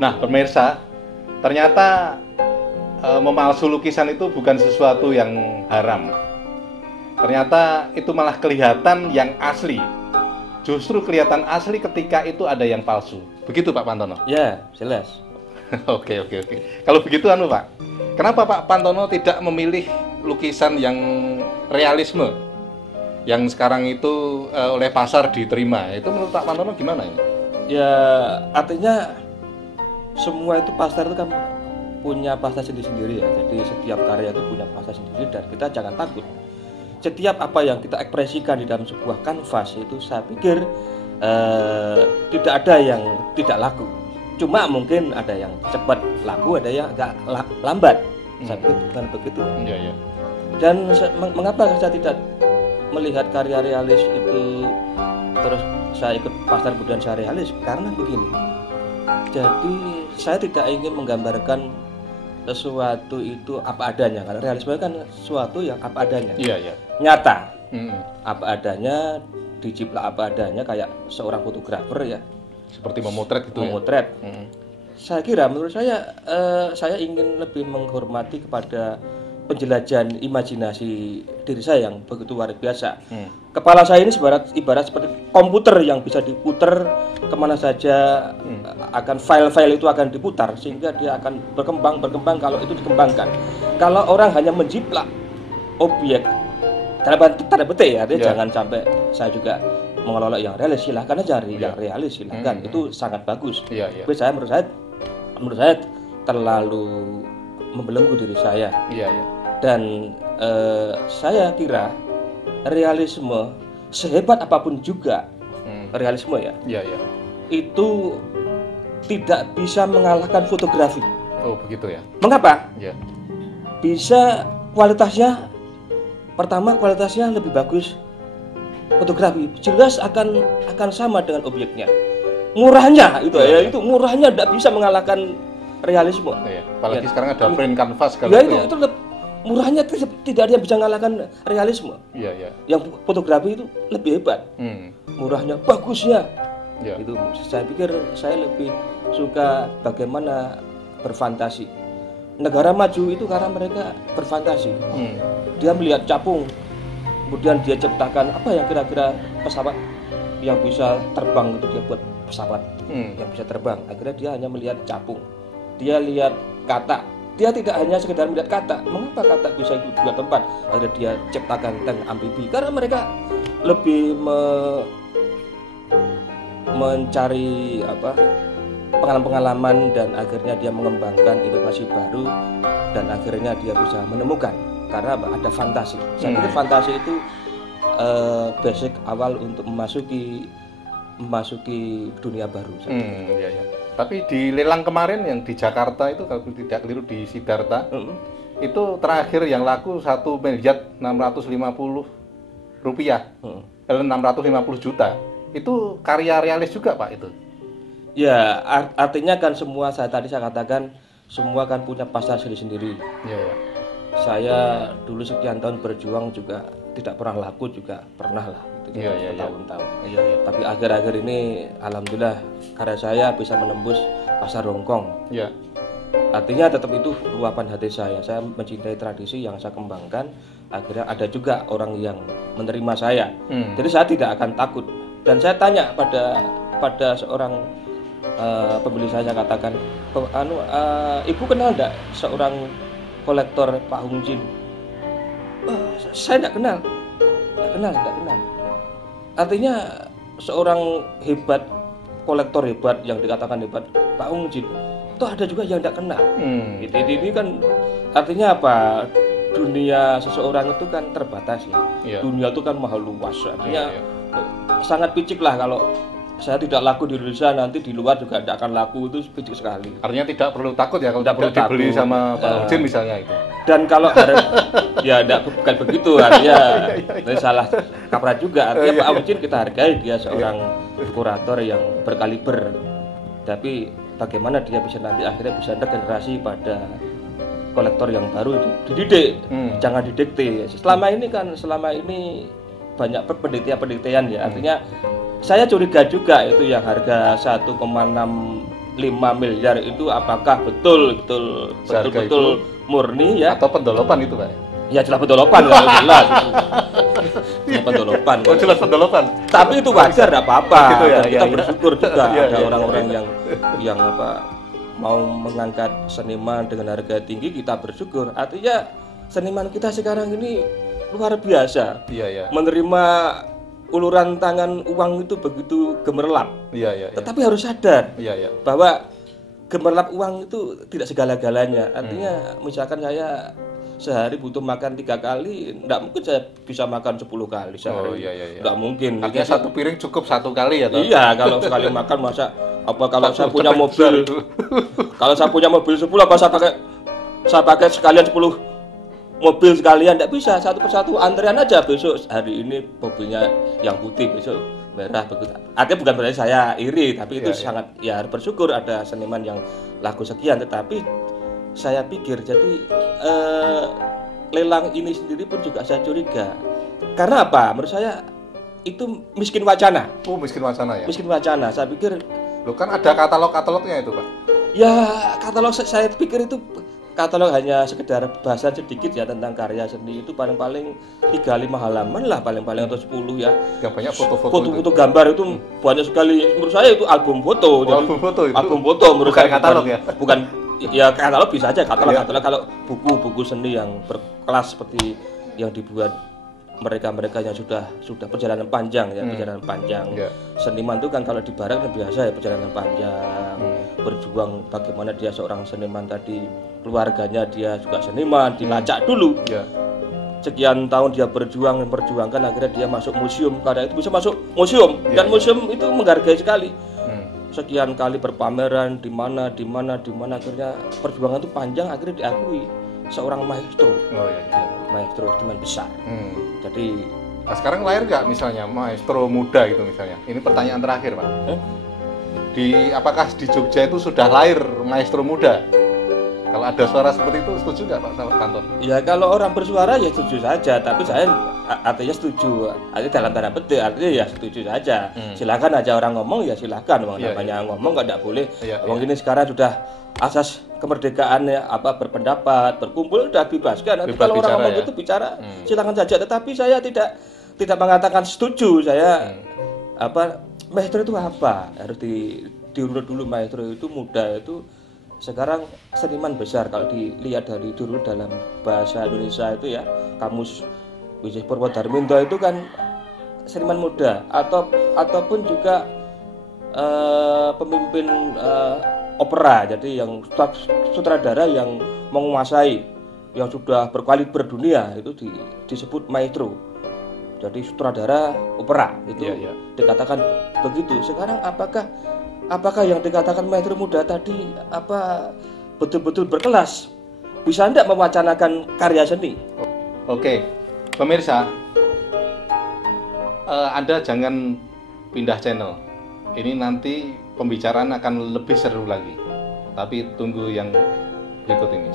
Nah, pemirsa, ternyata memalsu lukisan itu bukan sesuatu yang haram. Ternyata itu malah kelihatan yang asli. Justru kelihatan asli ketika itu ada yang palsu. Begitu Pak Pantono? Ya, jelas. Oke. Kalau begitu Pak, kenapa Pak Pantono tidak memilih lukisan yang realisme yang sekarang itu oleh pasar diterima? Itu menurut Pak Pantono gimana ini? Ya, artinya semua itu pasar itu kan punya pasar sendiri-sendiri ya. Jadi setiap karya itu punya pasar sendiri dan kita jangan takut. Setiap apa yang kita ekspresikan di dalam sebuah kanvas itu saya pikir tidak ada yang tidak laku. Cuma mungkin ada yang cepat laku, ada yang agak lambat. Saya pikir bukan begitu. Iya. Dan mengapa saya tidak melihat karya realis itu terus saya ikut pasar kemudian saya realis? Karena begini. Jadi saya tidak ingin menggambarkan sesuatu itu apa adanya. Karena realisme kan sesuatu yang apa adanya. Iya. Nyata. Apa adanya, dijiplak apa adanya kayak seorang fotografer ya. Seperti memotret gitu memotret. ya? Saya kira menurut saya ingin lebih menghormati kepada penjelajahan imajinasi diri saya yang begitu luar biasa. Kepala saya ini ibarat seperti komputer yang bisa diputar kemana saja, akan file-file itu akan diputar sehingga dia akan berkembang kalau itu dikembangkan. Kalau orang hanya menjiplak objek dalam tanda petik ya, jangan sampai saya juga mengelola yang realis, silahkan aja yang realis silahkan, itu sangat bagus. Tapi menurut saya terlalu membelenggu diri saya. Dan saya kira realisme sehebat apapun juga realisme ya, itu tidak bisa mengalahkan fotografi. Oh begitu ya. Mengapa? Ya. Bisa kualitasnya, pertama kualitasnya lebih bagus fotografi, jelas akan sama dengan objeknya. Murahnya itu itu murahnya tidak bisa mengalahkan realisme. Apalagi sekarang ada print canvas kalau itu murahnya tidak ada yang bisa mengalahkan realisme. Yang fotografi itu lebih hebat. Murahnya, bagusnya. Itu saya pikir saya lebih suka bagaimana berfantasi. Negara maju itu karena mereka berfantasi. Dia melihat capung, kemudian dia ciptakan apa yang kira-kira pesawat yang bisa terbang, itu dia buat pesawat yang bisa terbang. Akhirnya dia hanya melihat capung, dia lihat kata, dia tidak hanya sekedar melihat kata. Mengapa kata bisa di dua tempat? Akhirnya dia ciptakan tank amfibi karena mereka lebih mencari pengalaman-pengalaman, dan akhirnya dia mengembangkan inovasi baru, dan akhirnya dia bisa menemukan karena ada fantasi. Saya pikir fantasi itu basic awal untuk memasuki dunia baru. Tapi di lelang kemarin yang di Jakarta itu, kalau tidak keliru di Siddhartha, itu terakhir yang laku 1.650.000 rupiah, 650 juta. Itu karya realis juga Pak itu? Ya, artinya kan semua saya katakan semua kan punya pasar sendiri-sendiri. Saya dulu sekian tahun berjuang juga tidak pernah laku, juga pernah lah bertahun-tahun. Tapi akhir-akhir ini alhamdulillah karya saya bisa menembus pasar Hongkong. Artinya tetap itu luapan hati saya. Saya mencintai tradisi yang saya kembangkan. Akhirnya ada juga orang yang menerima saya. Jadi saya tidak akan takut. Dan saya tanya pada seorang pembeli saya katakan, ibu kenal enggak seorang kolektor Pak Hung Jin? Saya tidak kenal. Artinya seorang kolektor hebat yang dikatakan hebat Pak Hung Jin, itu ada juga yang tidak kenal. Ini kan artinya apa? Dunia seseorang itu kan terbatas ya. Dunia itu kan mahal luas. Artinya sangat picik lah kalau saya tidak laku di Indonesia, nanti di luar juga tidak akan laku, itu picik sekali. Artinya tidak perlu takut ya kalau tidak dibeli sama Pak Hung misalnya itu. Dan kalau bukan begitu, artinya salah kaprah juga. Artinya Pak Hung kita hargai, dia seorang kurator yang berkaliber. Tapi bagaimana dia bisa nanti akhirnya bisa regenerasi pada kolektor yang baru dididik, jangan didikte. Selama ini banyak penelitian ya. Artinya saya curiga juga itu yang harga 1,6 5 miliar itu apakah betul murni ya? Atau pendolopan itu, Pak? Ya jelas pendolopan, kalau jelas itu. Jelas pendolopan. Oh, jelas pendolopan. Tapi itu wajar, tidak apa-apa. Gitu ya, Dan kita ya. bersyukur juga Ya, ada ya, orang-orang yang mau mengangkat seniman dengan harga tinggi, kita bersyukur. Artinya seniman kita sekarang ini luar biasa. Iya, iya. Menerima uluran tangan uang itu begitu gemerlap. Iya, iya. Tetapi harus sadar Iya, iya. bahwa gemerlap uang itu tidak segala-galanya. Artinya misalkan saya sehari butuh makan 3 kali, enggak mungkin saya bisa makan 10 kali sehari. Oh, iya, iya, iya. Enggak mungkin. Artinya satu piring cukup 1 kali ya, toh? Iya, kalau sekali makan masa apa kalau saya punya mobil. Kalau saya punya mobil 10 apa saya pakai sekalian 10 mobil sekalian, enggak bisa, satu persatu antrian aja. Besok hari ini mobilnya yang putih, besok merah begitu. Artinya bukan berarti saya iri, tapi itu sangat ya bersyukur ada seniman yang laku sekian. Tetapi saya pikir jadi lelang ini sendiri pun juga saya curiga. Karena apa? Menurut saya itu miskin wacana. Oh, miskin wacana ya? Miskin wacana. Saya pikir Loh, kan ada katalognya itu, Pak? ya katalog, saya pikir itu katalog hanya sekedar bahasan sedikit ya tentang karya seni, itu paling-paling 3-5 halaman lah paling-paling atau 10 ya. Yang banyak foto-foto Foto-foto gambar itu banyak sekali. Menurut saya itu album foto. Jadi, album foto itu? Album foto menurut Bukan saya katalog ya? Bukan ya katalog bisa aja katalog. Kalau buku-buku seni yang berkelas seperti yang dibuat mereka yang sudah perjalanan panjang ya, perjalanan panjang. Seniman itu kan kalau di barat kan biasa ya perjalanan panjang, berjuang bagaimana dia seorang seniman tadi, keluarganya dia juga seniman, dilacak dulu. Sekian tahun dia memperjuangkan, akhirnya dia masuk museum, karena itu bisa masuk museum dan museum itu menghargai sekali. Sekian kali berpameran di mana akhirnya perjuangan itu panjang, akhirnya diakui seorang maestro. Maestro seniman besar. Jadi nah, sekarang lahir nggak misalnya maestro muda gitu misalnya? Ini pertanyaan terakhir, Pak. Apakah di Jogja itu sudah lahir maestro muda? Kalau ada suara seperti itu, setuju nggak, Pak Kanton? Ya kalau orang bersuara ya setuju saja, tapi saya artinya setuju, artinya dalam tanda petik, artinya ya setuju saja. Silakan aja orang ngomong, ya silakan, namanya ngomong nggak ngomong, nggak boleh. Ini sekarang sudah asas kemerdekaan ya, berpendapat, berkumpul sudah bebaskan. Nanti kalau orang ngomong itu bicara, silakan saja. Tetapi saya tidak mengatakan setuju. Saya maestro itu apa? Harus diurut dulu. Maestro itu muda itu sekarang seniman besar. Kalau dilihat dari dulu dalam bahasa Indonesia itu ya, kamus Wijaya Purwodarminto itu kan seniman muda ataupun juga pemimpin opera, jadi yang sutradara yang menguasai, yang sudah berkualitas berdunia itu disebut maestro. Jadi sutradara opera itu dikatakan begitu. Sekarang apakah yang dikatakan maestro muda tadi betul-betul berkelas? Bisa enggak mewacanakan karya seni? Oke, pemirsa, Anda jangan pindah channel. Ini nanti pembicaraan akan lebih seru lagi. Tapi tunggu yang berikut ini.